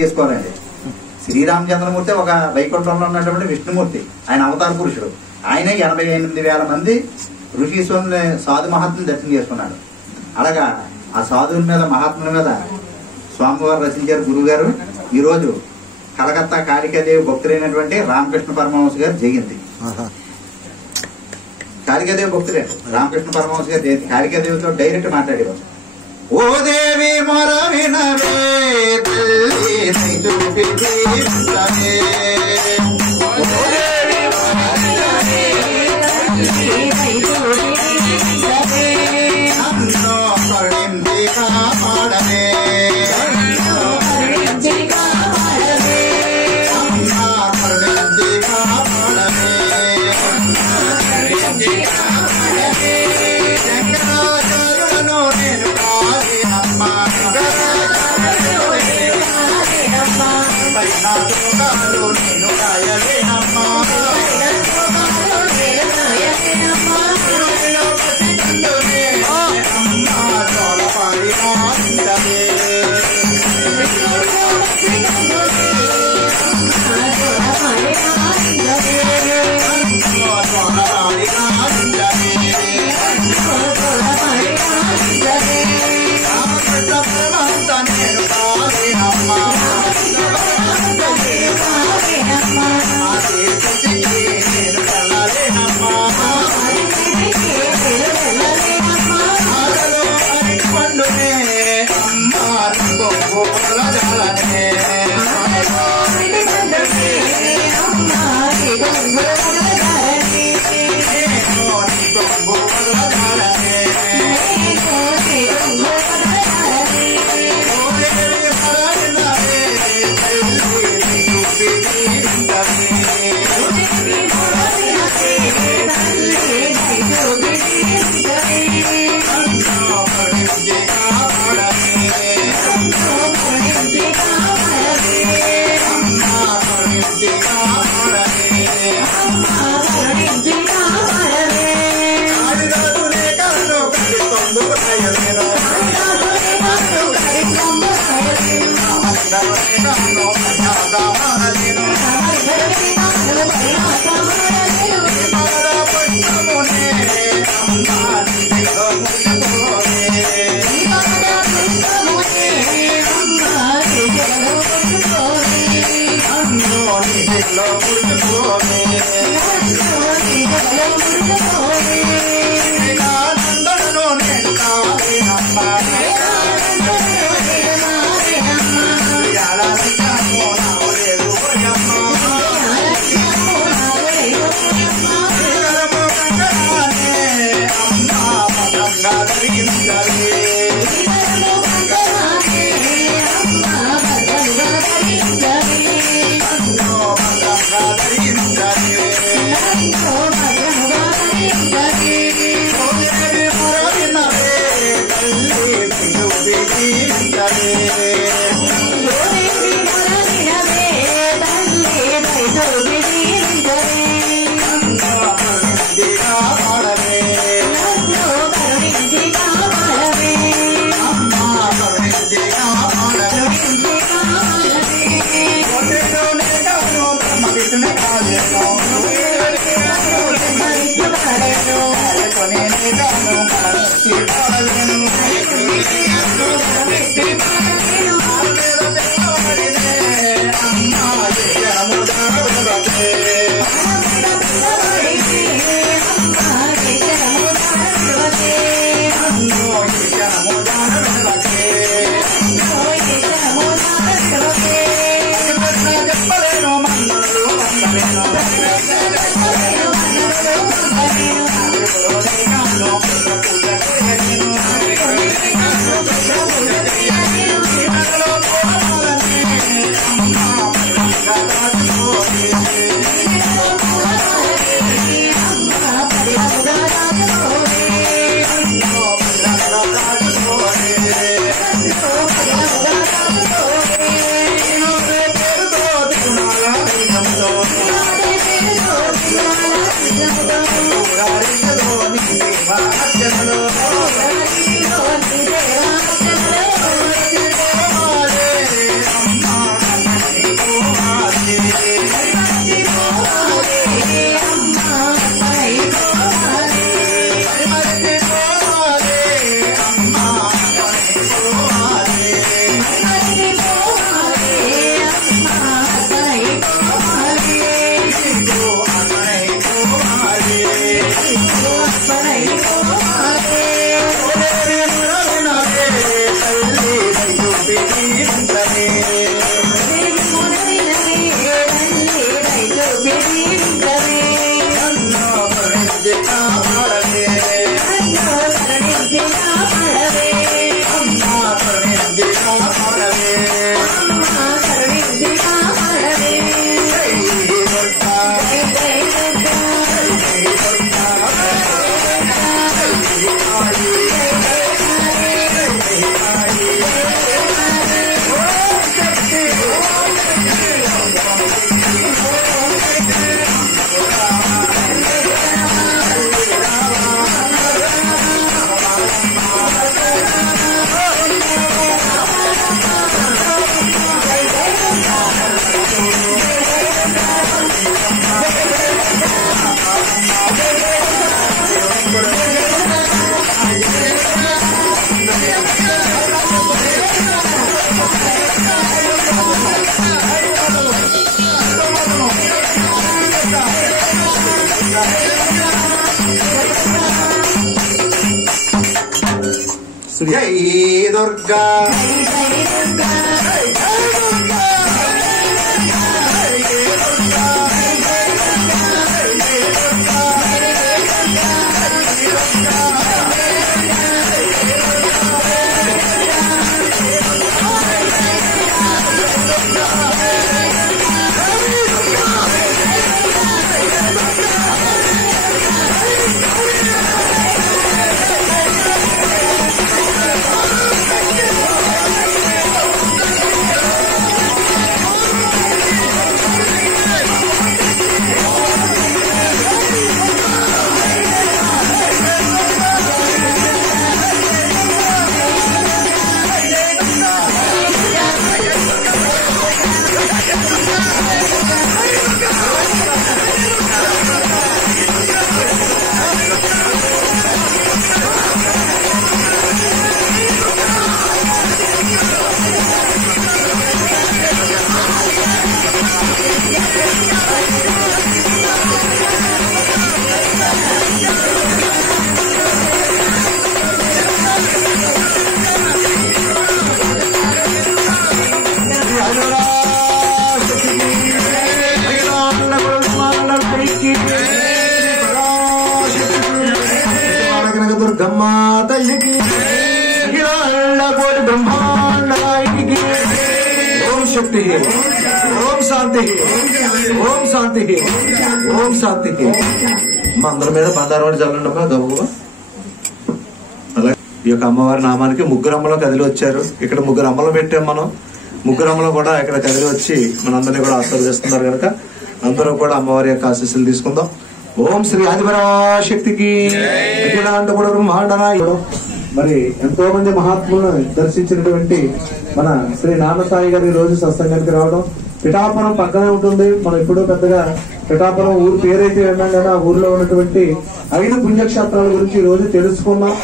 చేసుకోవాలండి. శ్రీరామచంద్రమూర్తి ఒక వైకుంఠంలో ఉన్నటువంటి విష్ణుమూర్తి, ఆయన అవతార పురుషుడు. ఆయన 88,000 మంది ఋషీశ్వరుని సాధు మహాత్ముని దర్శనం చేసుకున్నాడు. అలాగా ఆ సాధువుల మీద మహాత్ముల మీద స్వామివారు రచించారు గురువు గారు. ఈరోజు కలకత్తా కాళికాదేవి భక్తులైనటువంటి రామకృష్ణ పరమహంస గారు జయంతి. కాళికాదేవి భక్తులే రామకృష్ణ పరమహంస గారు జయంతి. కాళికాదేవితో డైరెక్ట్ మాట్లాడేవారు. ఓ దేవి మొర వినవే Wow. జై దుర్గా దుర్గమ్మాతయ్యకి బ్రహ్మాండ ఓం శక్తి ఓం శాంతి ఓం శాంతి ఓం శాంతి. మా అందరి మీద బంగారం చల్లండమ్మా గబుగా. అలాగే ఈ యొక్క అమ్మవారి నామానికి ముగ్గురు అమ్మలు కదిలి వచ్చారు. ఇక్కడ ముగ్గురు అమ్మలు పెట్టాం మనం. ముగ్గురు అమ్మలు కూడా ఇక్కడ కదిలి వచ్చి మనందరినీ కూడా ఆశీర్వదిస్తున్నారు కనుక అందరూ కూడా అమ్మవారి యొక్క ఆశీస్సులు తీసుకుందాం. ఓం శ్రీ ఆదిపరాశక్తికి. మరి ఎంతో మంది మహాత్ములను దర్శించినటువంటి మన శ్రీ నాన్నసాయి గారి రోజు సత్సంగానికి రావడం. పిఠాపురం పక్కనే ఉంటుంది. మనం ఎప్పుడూ పెద్దగా పిఠాపురం ఊరు పేరైతే విన్నాం కదా, ఆ ఊర్లో ఉన్నటువంటి 5 పుణ్యక్షేత్రాల గురించి ఈ రోజు తెలుసుకున్నాం.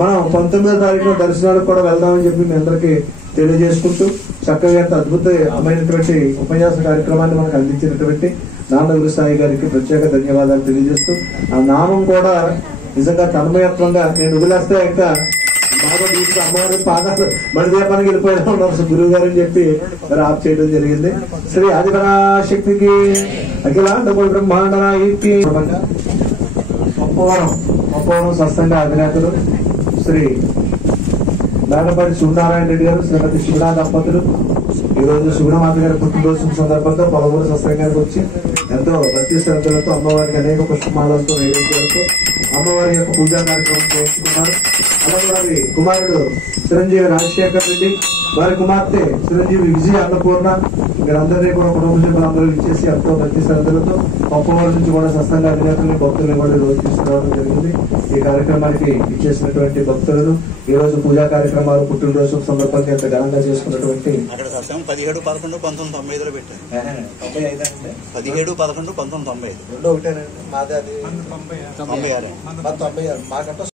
మనం 19వ తారీఖున దర్శనాలకు కూడా వెళ్దామని చెప్పి మీ అందరికీ తెలియజేసుకుంటూ చక్కగా ఎంత అద్భుతమైనటువంటి ఉపన్యాస కార్యక్రమాన్ని మనకు అందించినటువంటి నాన్నగురు సాయి గారికి ప్రత్యేక ధన్యవాదాలు తెలియజేస్తూ, ఆ నామం కూడా నిజంగా తన్మయత్వంగా నేను వదిలేస్తే ఇంకా బాగా తీసుకు అమ్మవారి పాదాలు మడిదీపానికి వెళ్ళిపోయినా ఉన్నారు గురువు గారు అని చెప్పి మరి ఆఫ్ చేయడం జరిగింది. శ్రీ ఆదిపరాశక్తికి అఖిలాండ బ్రహ్మాండ మొప్పవరం సత్సంగ అధినేతలు శ్రీ మేడపాటి సూర్యనారాయణ రెడ్డి గారు, శ్రీమతి శివనా దంపతులు ఈ రోజు శివనమాత గారి పుట్టినరోజు సందర్భంగా పొలమూరు సత్సంగానికి వచ్చి ఎంతో భక్తి శ్రద్ధలతో అమ్మవారికి అనేక పుష్పమాలతో నైవేద్యాలతో అమ్మవారి యొక్క పూజా కార్యక్రమం చేస్తున్నారు. అలాగే వారి కుమారుడు చిరంజీవి రాజశేఖర్ రెడ్డి, వారి కుమార్తె చిరంజీవి విజయ అన్నపూర్ణ వీరందరినీ కూడా కుటుంబ సభ్యులందరూ ఇచ్చేసి ఎంతో భక్తి శ్రద్ధలతో అమ్మవారి నుంచి కూడా సత్సంగ అధినేతల్ని భక్తుల్ని కూడా రోజు తీసుకురావడం జరిగింది. ఈ కార్యక్రమానికి ఇచ్చేసినటువంటి భక్తులను ఈ రోజు పూజా కార్యక్రమాలు పుట్టినరోజు సందర్భంగా ఎంత ఘనంగా చేసుకున్నటువంటి 17-11-1995 పెట్టారు. 17-11-1995 రెండో ఒకటేనండి. మాది అది 96 మాకంటే